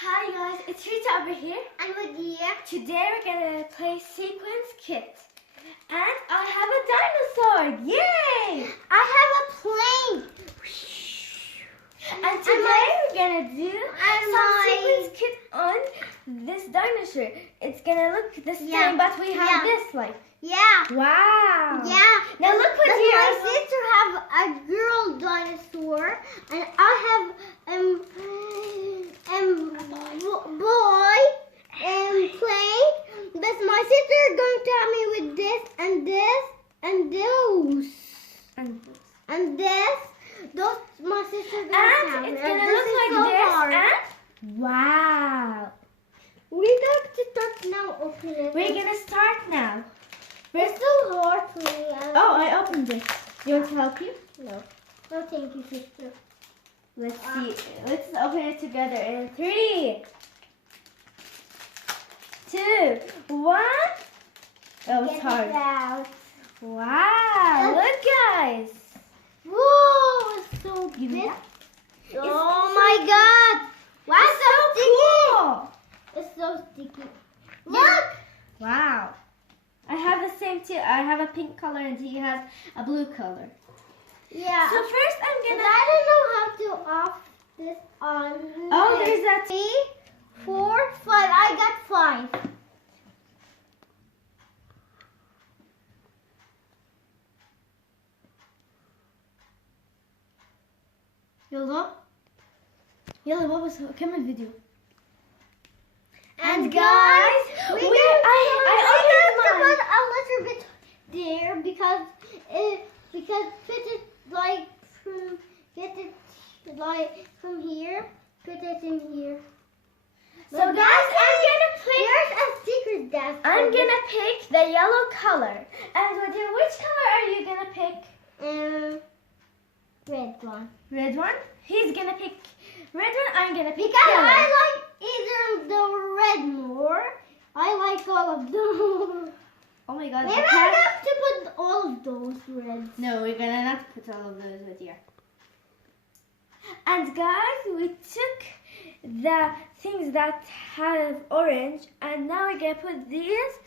Hi guys, it's Rita over here. And we're here. Today we're gonna play SEQUINS kit. And I have a dinosaur! Yay! I have a plane. And today we're gonna do some SEQUINS kit on this dinosaur. It's gonna look the same, but we have this like. Yeah. Wow. Yeah. Now look what But here. my sister have a girl dinosaur, and I have boy plane. But my sister is going to help me with this and this and those and this. Those my sister going to help me. And it's gonna look like this. And wow. We're going to start now opening. We're gonna start now. It's so hard for me. Oh, I opened it. You want to help you? No. No, thank you, sister. Let's see. Let's open it together in 3, 2, 1. Oh, it's hard. Out. Wow. Look, guys. Whoa, it's so Give me big. that. Oh my god. Why It's it's so sticky? Look. Wow. I have the same too. I have a pink color and he has a blue color. Yeah. So first I'm gonna. I don't know how to off this on. Oh, there's that. 3, 4, 5. I got 5. Yalla. Yalla, what was camera video? And guys, I put a little bit there because put it like from here, put it in here. So guys, Here's a secret desk. I'm gonna pick the yellow color. And Wadir, which color are you gonna pick? Red one. Red one? He's gonna pick red one. I'm gonna pick Because yellow. I like either the red more. I like all of them. Oh my god. Maybe I have to put all of those reds. No, we're gonna not put all of those with here. And guys, we took the things that have orange and now we're gonna put these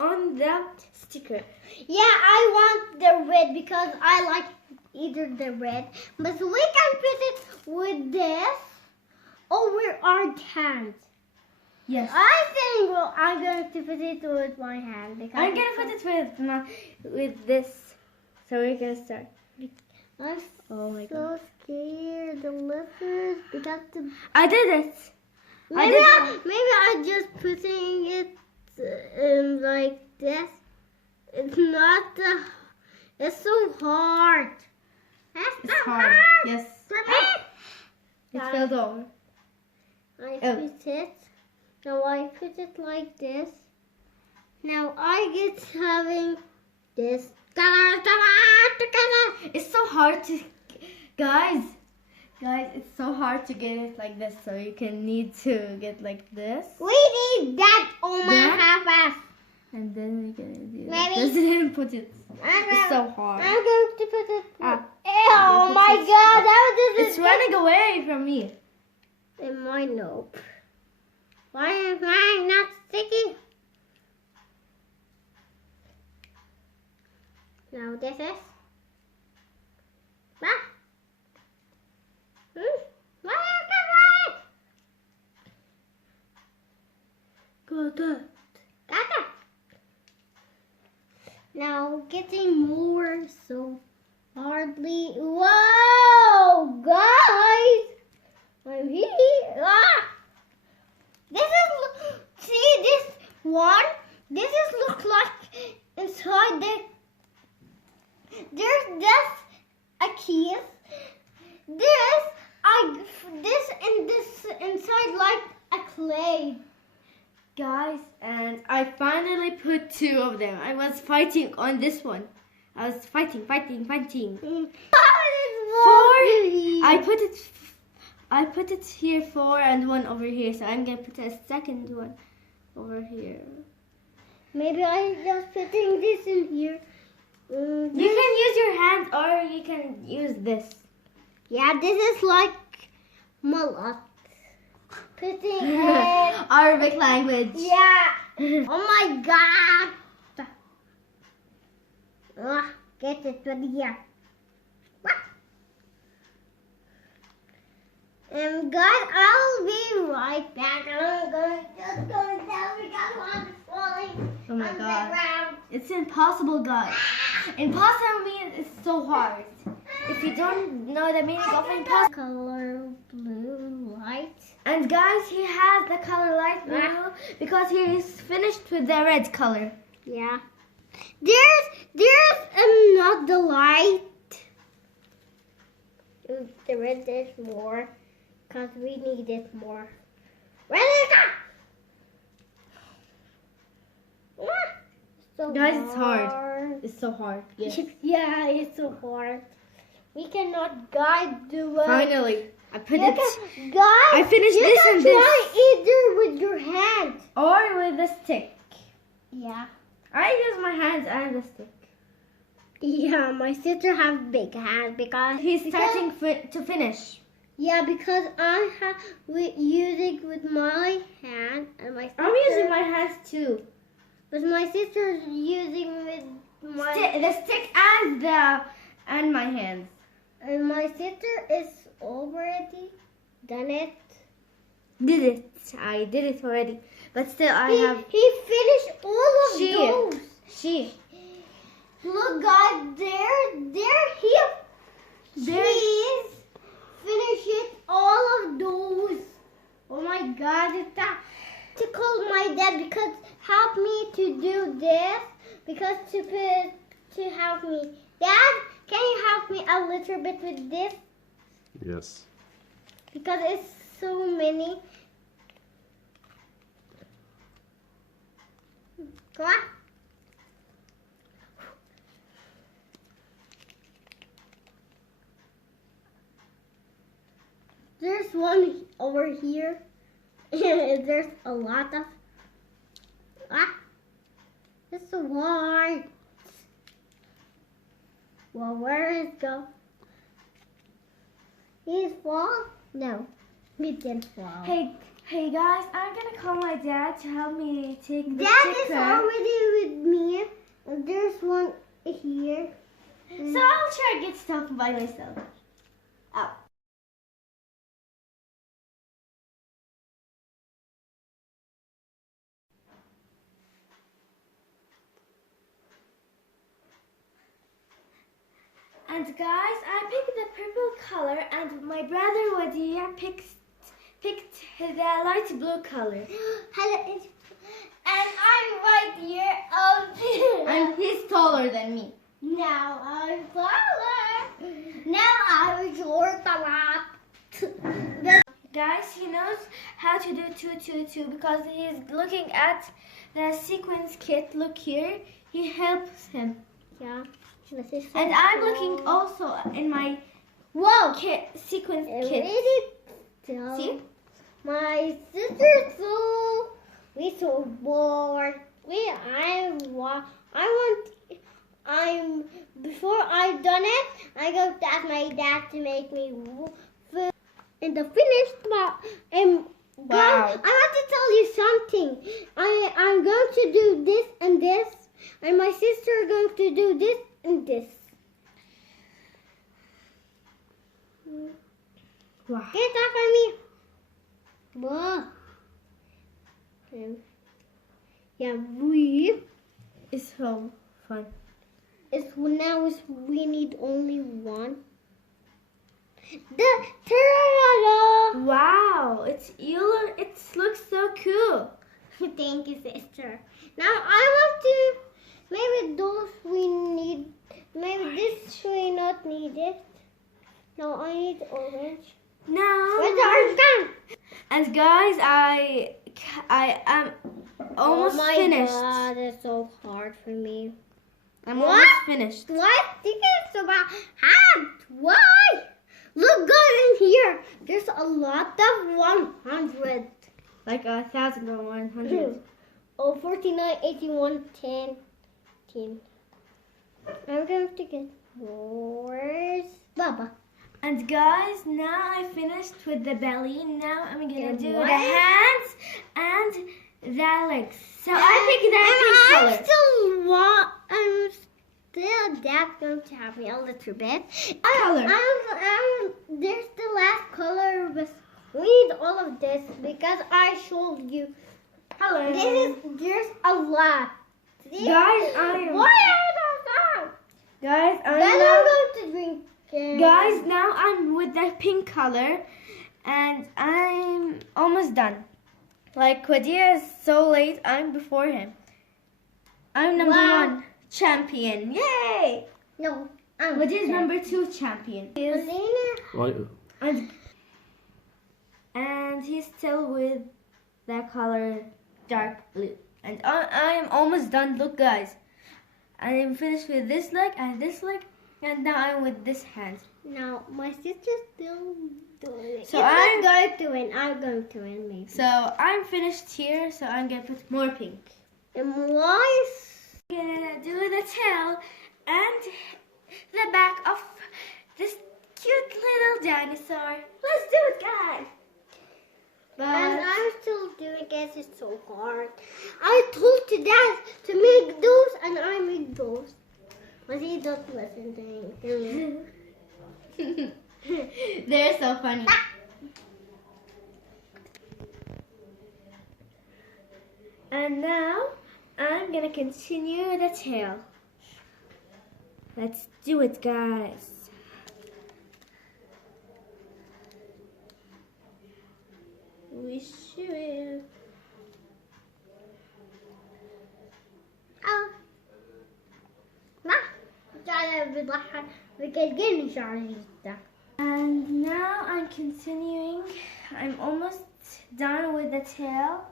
on the sticker. Yeah, I want the red because I like either the red. But we can put it with this over our hands. Yes. I think I'm going to put it with my hand. Because I'm gonna put it with this. So we're gonna start. I'm Oh my so god. scared. The lizards because I did it. maybe I just putting it like this. It's not. It's so hard. It's hard. Yes. It fell over. I put it. Now I put it like this. Now I get having this. It's so hard to, guys, it's so hard to get it like this. So you can need to get like this. We need that on my half-ass. And then we're gonna do Maybe. this and put it. It's so hard. I'm going to put it. Ah. Oh my god, how does It's running away from me. in my nose. Why am I not sticky? Now this is. Good. Now getting more so hardly. Whoa, guys! I'm here. This is this one. This is look like inside there's just a keys. This and this inside like a clay. Guys, and I finally put 2 of them. I was fighting on this one. I was fighting. 4. I put it here 4 and 1 over here. So I'm gonna put a second one over here. Maybe I just putting this in here. You can use your hand or you can use this. Yeah, this is like malak. putting it. Arabic language. Yeah. Oh my God. Get it with here. And guys, I'll be right back. I'm just going down because I'm falling Oh my on God. the ground. It's impossible, guys. Impossible means it's so hard. If you don't know the meaning of impossible. Color blue light. And guys, he has the color light blue because he is finished with the red color. Yeah. There's not the light. The red is more because we need it more. Where is it? So Guys, it's hard. It's so hard. Yes. Yeah, it's so hard. We cannot guide the way. Finally, I put You it. can, guys, I finished you this can and this. try either with your hand. Or with the stick. Yeah. I use my hands and the stick. Yeah, my sister has big hands because He's starting to finish. Yeah, because I have using with my hand and my sister. I'm using my hands too. But my sister's using with my The stick and my hands. and my sister is already done it. Did it? I did it already, but still I have. He finished all of those. She. Look, guys, there he please finish it all of those. Oh my God, it's that to call my dad because help me to do this because to help me. Dad, can you help me a little bit with this Yes. because it's so many. Come on. There's one over here. There's a lot of. It's so hard. Well, where is go? He's fall? No, he didn't fall. Hey guys, I'm gonna call my dad to help me take the Dad sticker. is already with me. And there's one here. So I'll try to get stuff by myself. Oh. And guys, I picked the purple color, and my brother Wadia picked the light blue color. Hello, and I'm right here. And he's taller than me. Now I'm taller. Now I'm short a lot. Guys, he knows how to do 2-2-2 because he's looking at the sequins kit. Look here, he helps him. Yeah. This is so And I'm cool. looking also in my sequins kit. Really still. See? My sister's we so bored. Before I've done it, I go to ask my dad to make me food. In the finished Wow. guys, I want to tell you something. I'm going to do this and this, and my sister is going to do this and this. Wow. Get off of me. Whoa. Yeah, It's so fun. we need only one. The ta-da-da-da. Wow, it looks so cool. Thank you, sister. Now I want to. Maybe those we need. Maybe this we not need it. No, I need orange. No. Where's the orange gone? And guys, I am almost oh my finished. God, it's so hard for me. I'm What? almost finished. What? Think it's about hard. Why? Look, guys, in here. There's a lot of 100. Like 1,000 or 100. Oh, 49, 81, 10, 10. I'm going to get. Where's Baba? And guys, now I finished with the belly. Now I'm gonna do what? the hands and the legs. So I picked that pink color. I'm still that's going to have me a little bit. Color. There's the last color between all of this because I showed you. Color. There's a lot. See? Guys, Why are those? Guys, Then I'm going to drink. Guys, now I'm with the pink color and I'm almost done. Like Qadir is so late, I'm before him. I'm number 1 champion. Yay! No, Qadir is number 2 champion. Right. And he's still with the color dark blue. And I am almost done. Look guys. I am finished with this leg and this leg. And now I'm with this hand. No, my sister's still doing it. So I'm going to win. I'm going to win, maybe. So I'm finished here. So I'm gonna put more pink. And why? I'm gonna do the tail and the back of this cute little dinosaur. Let's do it, guys. And But I'm still doing it. It's so hard. I told to Dad to make those, and I make those. But he doesn't listen to me. they're so funny. And now I'm gonna continue the tail. Let's do it, guys. Wish you. ما جعل بيضحك بكلمني شعري ده. And now I'm continuing. I'm almost done with the tail.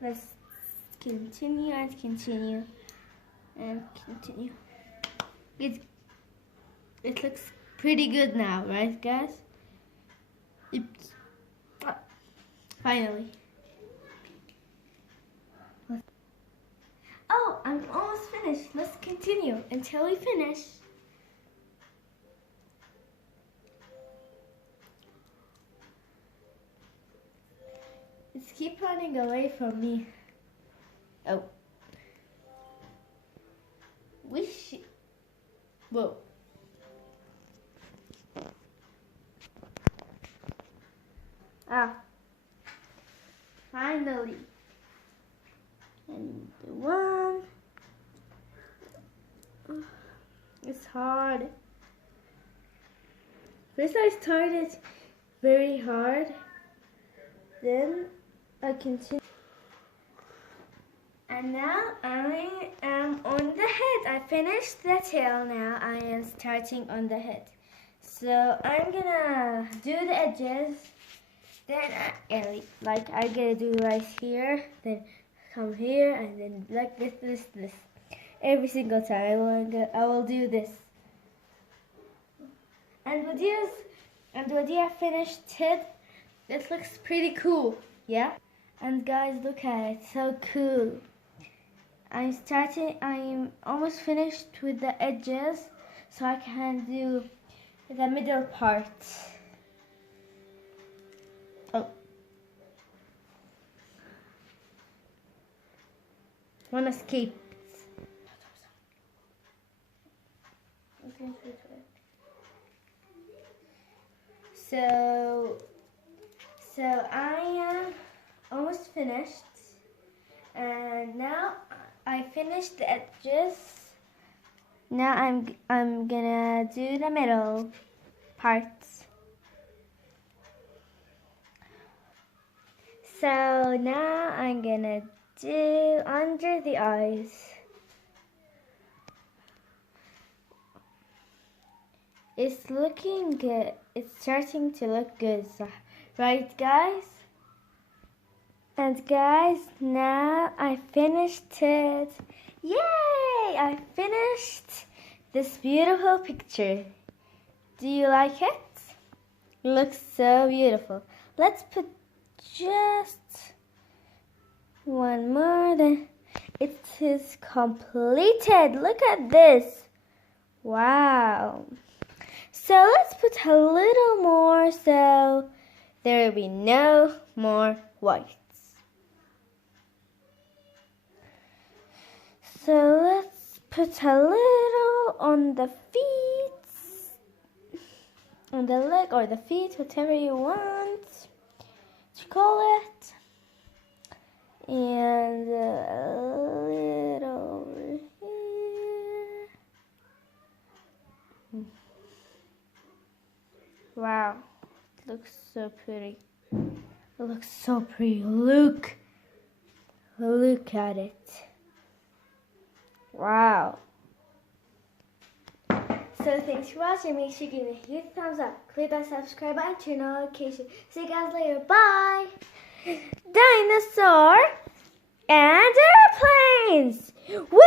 Let's continue and continue and continue. It looks pretty good now, right guys? Oops. Finally. Oh, I'm almost finished. Let's continue until we finish. It's keep running away from me. Oh. Whoa. Ah. Finally. And the one. It's hard. First I started very hard. Then I continue. And now I am on the head. I finished the tail now. I am starting on the head. So I'm gonna do the edges. Then I'm gonna do right here. Then come here and then like this. Every single time I will do this. And when you finished it, it looks pretty cool, yeah? And guys, look at it, so cool. I'm almost finished with the edges, so I can do the middle part. Oh. One escaped. So I am almost finished, and now I finished the edges. Now I'm gonna do the middle parts. So now I'm gonna do under the eyes. It's looking good. It's starting to look good, right guys? And guys, now I finished it. Yay! I finished this beautiful picture. Do you like it? It looks so beautiful. Let's put just one more then. It is completed. Look at this. Wow. So let's put a little more so there will be no more whites. So let's put a little on the feet, on the leg or the feet, whatever you want to call it. And a little over here. Wow, it looks so pretty. It looks so pretty. Look at it. Wow. So thanks for watching. Make sure you give me a huge thumbs up. Click that subscribe button, turn on notifications. See you guys later. Bye. Dinosaur and airplanes. Woo!